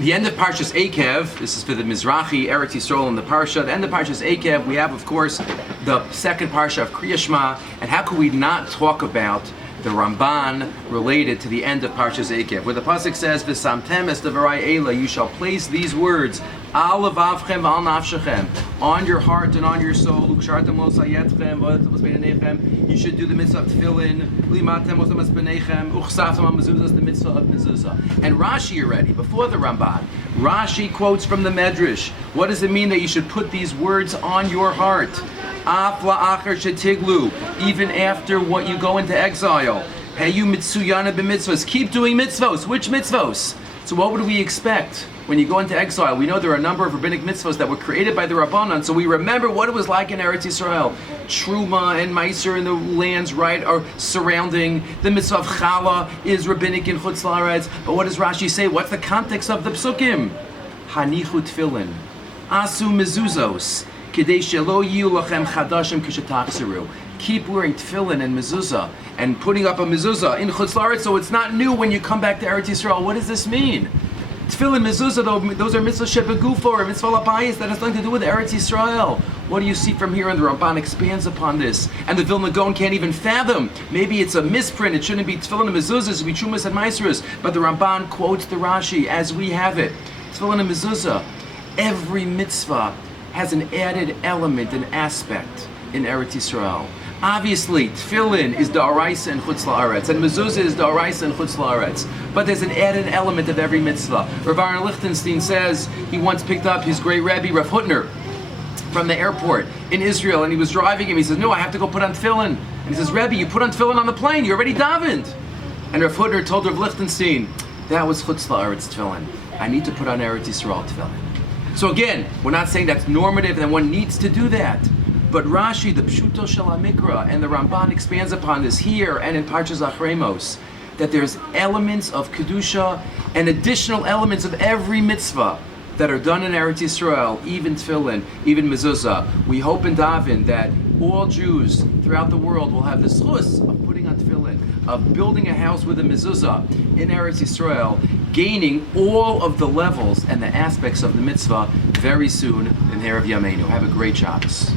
The end of Parshas Eikev, this is for the Mizrahi, Eretz Yisrael, and the Parsha. The end of Parshas Eikev, we have, of course, the second Parsha of Kriya Shema, and how could we not talk about the Ramban related to the end of Parshas Eikev, where the pasuk says, "V'samtem es devarai eila," you shall place these words, "Al levavchem v'al nafshechem," on your heart and on your soul. Ukshartem lo sayetchem v'otzos beineinechem. You should do the mitzvah of tefillin. Limatem otam es b'nechem uchsaftem al mezuzah, the mitzvah of mezuzah. And Rashi already, before the Ramban, Rashi quotes from the Medrash. What does it mean that you should put these words on your heart? Af la'achar shetiglu, even after what you go into exile. Heyu mitzuyana b'mitzvos, keep doing mitzvos. Which mitzvos? So what would we expect when you go into exile? We know there are a number of rabbinic mitzvos that were created by the Rabbanan, so we remember what it was like in Eretz Yisrael. Truma and Meiser in the lands, right, are surrounding. The mitzvah of Chala is rabbinic in Chutz La'aretz. But what does Rashi say? What's the context of the psukim? Hanichu tefillin, asu mezuzos, kedei shelo yiyu lachem chadashim kishetachzeru. Keep wearing tefillin and mezuzah and putting up a mezuzah in Chutz La'aretz, so it's not new when you come back to Eretz Yisrael. What does this mean? Tefillin, mezuzah, those are mitzvah shebegufo or mitzvah labayis that has nothing to do with Eretz Yisrael. What do you see from here? And the Ramban expands upon this. And the Vilna Gaon can't even fathom. Maybe it's a misprint. It shouldn't be tefillin and mezuzah. It should be trumas and meiseres. But the Ramban quotes the Rashi as we have it. Tefillin and mezuzah. Every mitzvah has an added element, an aspect in Eretz Yisrael. Obviously, tefillin is da'araisa in Chutz La'aretz, and mezuzah is da'araisa in Chutz La'aretz. But there's an added element of every mitzvah. Rav Aaron Lichtenstein says he once picked up his great Rebbe, Rav Hutner, from the airport in Israel, and he was driving him. He says, "No, I have to go put on tefillin." And he says, "Rebbe, you put on tefillin on the plane. You already davened." And Rav Hutner told Rav Lichtenstein, "That was Chutz La'aretz tefillin. I need to put on Eretz Yisrael tefillin." So again, we're not saying that's normative and one needs to do that. But Rashi, the Pshuto Shel HaMikra, and the Ramban expands upon this here and in Parshas Achremos, that there's elements of Kedusha and additional elements of every mitzvah that are done in Eretz Yisrael, even tefillin, even mezuzah. We hope and daven that all Jews throughout the world will have the schus of putting on tefillin, of building a house with a mezuzah in Eretz Yisrael, gaining all of the levels and the aspects of the mitzvah very soon in the Erev Yameinu. Have a great Shabbos.